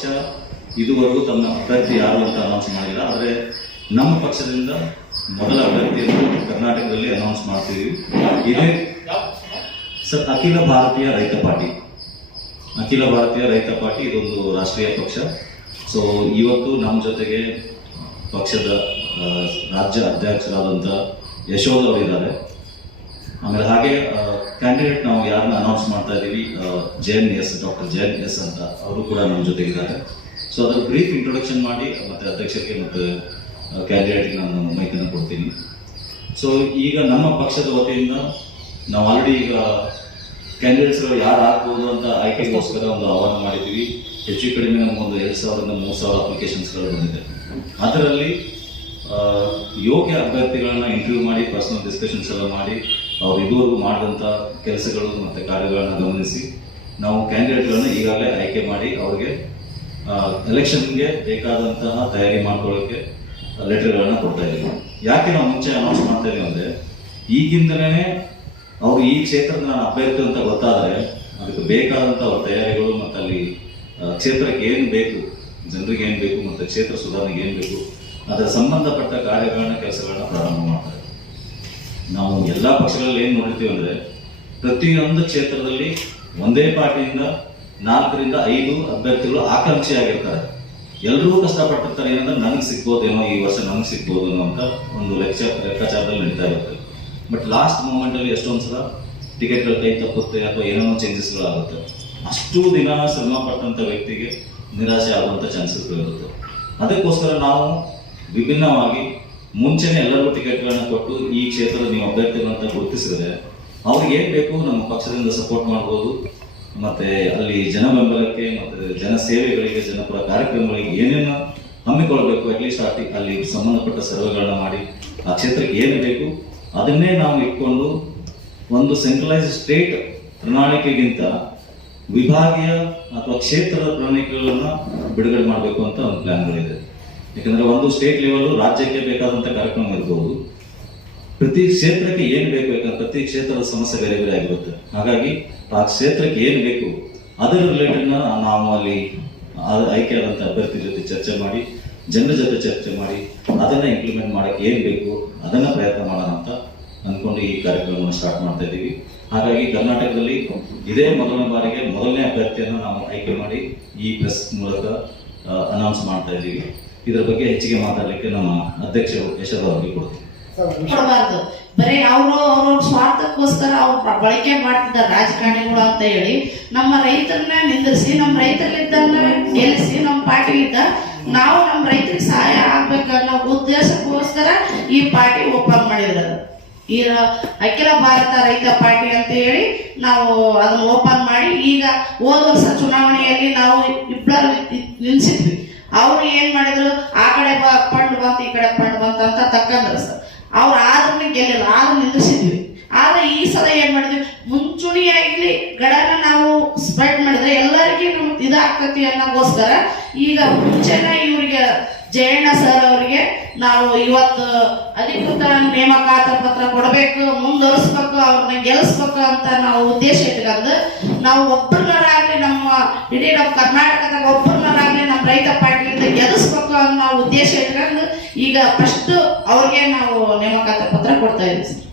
ಪಕ್ಷ ಇದುವರೆಗೂ ತಮ್ಮ ಅಭ್ಯರ್ಥಿ ಯಾರು ಅಂತ ಅನೌನ್ಸ್ ಮಾಡಿಲ್ಲ. ಆದರೆ ನಮ್ಮ ಪಕ್ಷದಿಂದ ಮೊದಲ ಅಭ್ಯರ್ಥಿಯನ್ನು ಕರ್ನಾಟಕದಲ್ಲಿ ಅನೌನ್ಸ್ ಮಾಡ್ತೀವಿ. ಇದೇ ಸರ್ ಅಖಿಲ ಭಾರತೀಯ ರೈತ ಪಾರ್ಟಿ. ಅಖಿಲ ಭಾರತೀಯ ರೈತ ಪಾರ್ಟಿ ಇದೊಂದು ರಾಷ್ಟ್ರೀಯ ಪಕ್ಷ. ಸೊ ಇವತ್ತು ನಮ್ಮ ಜೊತೆಗೆ ಪಕ್ಷದ ರಾಜ್ಯ ಅಧ್ಯಕ್ಷರಾದಂಥ ಯಶೋಧ ಅವರಿದ್ದಾರೆ. ಆಮೇಲೆ ಹಾಗೆ ಕ್ಯಾಂಡಿಡೇಟ್ ನಾವು ಯಾರನ್ನ ಅನೌನ್ಸ್ ಮಾಡ್ತಾ ಇದ್ದೀವಿ, JNS ಡಾಕ್ಟರ್ JNS ಅಂತ ಅವರು ಕೂಡ ನಮ್ಮ ಜೊತೆಗಿದ್ದಾರೆ. ಸೊ ಅದರ ಬ್ರೀಫ್ ಇಂಟ್ರೊಡಕ್ಷನ್ ಮಾಡಿ ಮತ್ತೆ ಅಧ್ಯಕ್ಷರಿಗೆ ಮತ್ತು ಕ್ಯಾಂಡಿಡೇಟ್ಗೆ ನಾನು ಮೈಕನ್ನು ಕೊಡ್ತೀನಿ. ಸೊ ಈಗ ನಮ್ಮ ಪಕ್ಷದ ವತಿಯಿಂದ ನಾವು ಆಲ್ರೆಡಿ ಈಗ ಕ್ಯಾಂಡಿಡೇಟ್ಸ್ಗಳು ಯಾರು ಆಗ್ಬೋದು ಅಂತ ಆಯ್ಕೆಗೋಸ್ಕರ ಒಂದು ಆಹ್ವಾನ ಮಾಡಿದ್ದೀವಿ. ಹೆಚ್ಚು ಕಡಿಮೆ ನಮಗೊಂದು 2000ರಿಂದ 3000 ಅಪ್ಲಿಕೇಶನ್ಸ್ಗಳು ಬಂದಿದೆ. ಅದರಲ್ಲಿ ಯೋಗ್ಯ ಅಭ್ಯರ್ಥಿಗಳನ್ನ ಇಂಟರ್ವ್ಯೂ ಮಾಡಿ ಪರ್ಸನಲ್ ಡಿಸ್ಕಷನ್ಸ್ ಎಲ್ಲ ಮಾಡಿ ಅವ್ರು ಇದುವರೆಗೂ ಮಾಡಿದಂಥ ಕೆಲಸಗಳು ಮತ್ತು ಕಾರ್ಯಗಳನ್ನು ಗಮನಿಸಿ ನಾವು ಕ್ಯಾಂಡಿಡೇಟ್ಗಳನ್ನ ಈಗಾಗಲೇ ಆಯ್ಕೆ ಮಾಡಿ ಅವ್ರಿಗೆ ಎಲೆಕ್ಷನ್ಗೆ ಬೇಕಾದಂತಹ ತಯಾರಿ ಮಾಡ್ಕೊಳ್ಳೋಕ್ಕೆ ಲೆಟರ್ಗಳನ್ನ ಕೊಡ್ತಾ ಇದ್ದೀವಿ. ಯಾಕೆ ನಾವು ಮುಂಚೆ ಅನೌನ್ಸ್ ಮಾಡ್ತಾ ಇದೀವಿ ಅಂದರೆ ಈಗಿಂದಲೇ ಅವರು ಈ ಕ್ಷೇತ್ರದ ನಾನು ಅಭ್ಯರ್ಥಿ ಅಂತ ಗೊತ್ತಾದರೆ ಅದಕ್ಕೆ ಬೇಕಾದಂಥ ಅವ್ರ ತಯಾರಿಗಳು ಮತ್ತು ಅಲ್ಲಿ ಕ್ಷೇತ್ರಕ್ಕೆ ಏನು ಬೇಕು, ಜನರಿಗೆ ಏನು ಬೇಕು ಮತ್ತು ಕ್ಷೇತ್ರ ಸುಧಾರಣೆಗೆ ಏನು ಬೇಕು ಅದರ ಸಂಬಂಧಪಟ್ಟ ಕಾರ್ಯಗಳನ್ನ ಕೆಲಸಗಳನ್ನ ಪ್ರಾರಂಭ ಮಾಡ್ತಾರೆ. ನಾವು ಎಲ್ಲ ಪಕ್ಷಗಳಲ್ಲಿ ಏನು ನೋಡಿರ್ತೀವಿ ಅಂದರೆ ಪ್ರತಿಯೊಂದು ಕ್ಷೇತ್ರದಲ್ಲಿ ಒಂದೇ ಪಾರ್ಟಿಯಿಂದ 4 ರಿಂದ 5 ಅಭ್ಯರ್ಥಿಗಳು ಆಕಾಂಕ್ಷಿಯಾಗಿರ್ತಾರೆ. ಎಲ್ಲರೂ ಕಷ್ಟಪಟ್ಟಿರ್ತಾರೆ. ಏನಂದ್ರೆ ನನಗೆ ಸಿಗ್ಬೋದೇನೋ, ಈ ವರ್ಷ ನನಗೆ ಸಿಗ್ಬೋದು ಅಂತ ಒಂದು ಲೆಕ್ಕಾಚಾರದಲ್ಲಿ ನಡೀತಾ ಇರುತ್ತೆ. ಬಟ್ ಲಾಸ್ಟ್ ಮೂಮೆಂಟಲ್ಲಿ ಎಷ್ಟೊಂದು ಸಲ ಟಿಕೆಟ್ಗಳ ಕೈ ತಪ್ಪುತ್ತೆ ಅಥವಾ ಏನೇನೋ ಚೇಂಜಸ್ಗಳಾಗುತ್ತೆ. ಅಷ್ಟು ದಿನ ಶ್ರಮ ಪಟ್ಟಂಥ ವ್ಯಕ್ತಿಗೆ ನಿರಾಶೆ ಆಗುವಂಥ ಚಾನ್ಸಸ್ಗಳಿರುತ್ತೆ. ಅದಕ್ಕೋಸ್ಕರ ನಾವು ವಿಭಿನ್ನವಾಗಿ ಮುಂಚೆನೇ ಎಲ್ಲರಿಗೂ ಟಿಕೆಟ್ಗಳನ್ನ ಕೊಟ್ಟು ಈ ಕ್ಷೇತ್ರದ ನೀವು ಅಭ್ಯರ್ಥಿಗಳಂತ ಗುರುತಿಸಿದ್ರೆ ಅವ್ರಿಗೆ ಏನು ಬೇಕು ನಮ್ಮ ಪಕ್ಷದಿಂದ ಸಪೋರ್ಟ್ ಮಾಡ್ಬೋದು. ಮತ್ತೆ ಅಲ್ಲಿ ಜನ ಬೆಂಬಲಕ್ಕೆ ಮತ್ತು ಜನ ಸೇವೆಗಳಿಗೆ, ಜನಪರ ಕಾರ್ಯಕ್ರಮಗಳಿಗೆ ಏನೇನು ಹಮ್ಮಿಕೊಳ್ಬೇಕು, ಅಟ್ಲೀಸ್ಟ್ ಅಲ್ಲಿ ಸಂಬಂಧಪಟ್ಟ ಸರ್ವೆಗಳನ್ನ ಮಾಡಿ ಆ ಕ್ಷೇತ್ರಕ್ಕೆ ಏನು ಬೇಕು ಅದನ್ನೇ ನಾವು ಇಟ್ಕೊಂಡು ಒಂದು ಸೆಂಟ್ರಲೈಸ್ ಸ್ಟೇಟ್ ಪ್ರಣಾಳಿಕೆಗಿಂತ ವಿಭಾಗೀಯ ಅಥವಾ ಕ್ಷೇತ್ರದ ಪ್ರಣಾಳಿಕೆಗಳನ್ನ ಬಿಡುಗಡೆ ಮಾಡಬೇಕು ಅಂತ ಒಂದು ಪ್ಲಾನ್ಗಳಿದೆ. ಯಾಕಂದ್ರೆ ಒಂದು ಸ್ಟೇಟ್ ಲೆವೆಲ್ ರಾಜ್ಯಕ್ಕೆ ಬೇಕಾದಂಥ ಕಾರ್ಯಕ್ರಮ ಇರ್ಬೋದು, ಪ್ರತಿ ಕ್ಷೇತ್ರಕ್ಕೆ ಏನು ಬೇಕು, ಯಾಕಂದ್ರೆ ಪ್ರತಿ ಕ್ಷೇತ್ರದ ಸಮಸ್ಯೆ ಬೇರೆ ಬೇರೆ ಆಗಿರುತ್ತೆ. ಹಾಗಾಗಿ ಆ ಕ್ಷೇತ್ರಕ್ಕೆ ಏನು ಬೇಕು ಅದರ ರಿಲೇಟೆಡ್ನ ನಾವು ಅಲ್ಲಿ ಆಯ್ಕೆಯಾದಂಥ ಅಭ್ಯರ್ಥಿ ಜೊತೆ ಚರ್ಚೆ ಮಾಡಿ, ಜನರ ಜೊತೆ ಚರ್ಚೆ ಮಾಡಿ ಅದನ್ನ ಇಂಪ್ಲಿಮೆಂಟ್ ಮಾಡಕ್ಕೆ ಏನು ಬೇಕು ಅದನ್ನ ಪ್ರಯತ್ನ ಮಾಡೋಣ ಅಂತ ಅಂದ್ಕೊಂಡು ಈ ಕಾರ್ಯಕ್ರಮವನ್ನು ಸ್ಟಾರ್ಟ್ ಮಾಡ್ತಾ ಇದ್ದೀವಿ. ಹಾಗಾಗಿ ಕರ್ನಾಟಕದಲ್ಲಿ ಇದೇ ಮೊದಲನೇ ಬಾರಿಗೆ ಮೊದಲನೇ ಅಭ್ಯರ್ಥಿಯನ್ನು ನಾವು ಆಯ್ಕೆ ಮಾಡಿ ಈ ಪ್ರೆಸ್ ಮೂಲಕ ಅನೌನ್ಸ್ ಮಾಡ್ತಾ ಇದ್ದೀವಿ. ಇದರ ಬಗ್ಗೆ ಹೆಚ್ಚಿಗೆ ಮಾತಾಡಲಿಕ್ಕೆ ನಮ್ಮ ಅಧ್ಯಕ್ಷರು ಯಶೋಧ ಅವರಿಗೆ ಕೊಡ್ತೀವಿ. ಕೊಡಬಾರ್ದು, ಬರೀ ಅವ್ರ ಸ್ವಾರ್ಥಕ್ಕೋಸ್ಕರ ಅವ್ರು ಬಳಕೆ ಮಾಡ್ತಿದ್ದಾರೆ ರಾಜಕಾರಣಿಗಳು ಅಂತ ಹೇಳಿ ನಮ್ಮ ರೈತರನ್ನ ನಿಂದಿರಿಸಿ, ನಮ್ಮ ರೈತರಿದ್ದನ್ನ ಗೆಲ್ಲಿಸಿ, ನಮ್ಮ ಪಾರ್ಟಿಲಿದ್ದ ನಾವು ನಮ್ಮ ರೈತರಿಗೆ ಸಹಾಯ ಆಗ್ಬೇಕನ್ನೋ ಉದ್ದೇಶಕ್ಕೋಸ್ಕರ ಈ ಪಾರ್ಟಿ ಓಪನ್ ಮಾಡಿದ್ರು. ಈ ಅಖಿಲ ಭಾರತ ರೈತ ಪಾರ್ಟಿ ಅಂತ ಹೇಳಿ ನಾವು ಅದನ್ನ ಓಪನ್ ಮಾಡಿ ಈಗ ಹೋದ ವರ್ಷ ಚುನಾವಣೆಯಲ್ಲಿ ನಾವು ಇಬ್ಬರು ನಿಲ್ಸಿದ್ವಿ. ಅವ್ರು ಏನ್ ಮಾಡಿದ್ರು, ಆ ಕಡೆ ಫಂಡ್ ಬಂತು, ಈ ಕಡೆ ಫಂಡ್ ಬಂತು ಅಂತ ತಕ್ಕಂದ್ರು ಸರ್. ಅವ್ರು ಆದ್ರೂ ಗೆಲ್ಲಿಲ್ಲ, ಆದ್ರೂ ನಿಲ್ಲಿಸಿದ್ವಿ. ಆದ್ರೆ ಈ ಸಲ ಏನ್ ಮಾಡಿದ್ವಿ, ಮುಂಚೂಣಿಯಾಗಿ ಗಡನ ನಾವು ಸ್ಪ್ರೆಡ್ ಮಾಡಿದ್ರೆ ಎಲ್ಲರಿಗೂ ನಮ್ಗೆ ಇದಾಗ್ತತಿ ಅನ್ನೋಗೋಸ್ಕರ ಈಗ ಮುಂಚೆನೆ ಇವರಿಗೆ ಜಯಣ್ಣ ಸರ್ ಅವರಿಗೆ ನಾವು ಇವತ್ತು ಅಧಿಕೃತ ನೇಮಕಾತ ಪತ್ರ ಕೊಡಬೇಕು, ಮುಂದುವರಿಸ್ಬೇಕು, ಅವ್ರನ್ನ ಗೆಲ್ಲಿಸ್ಬೇಕು ಅಂತ ನಾವು ಉದ್ದೇಶ ಇಟ್ಕೊಂಡು ನಾವು ಒಬ್ಬರನ್ನಾಗಲಿ ನಮ್ಮ ಇಡೀ ನಮ್ಮ ಕರ್ನಾಟಕದಾಗ ಒಬ್ಬರನ್ನಾಗಲಿ ನಮ್ಮ ರೈತ ಪಾರ್ಟಿಯಿಂದ ಗೆಲ್ಲಿಸ್ಬೇಕು ಅನ್ನೋ ಉದ್ದೇಶ ಇಟ್ಕೊಂಡು ಈಗ ಫಸ್ಟ್ ಅವ್ರಿಗೆ ನಾವು ನೇಮಕಾತ ಪತ್ರ ಕೊಡ್ತಾ ಇದ್ದೀವಿ ಸರ್.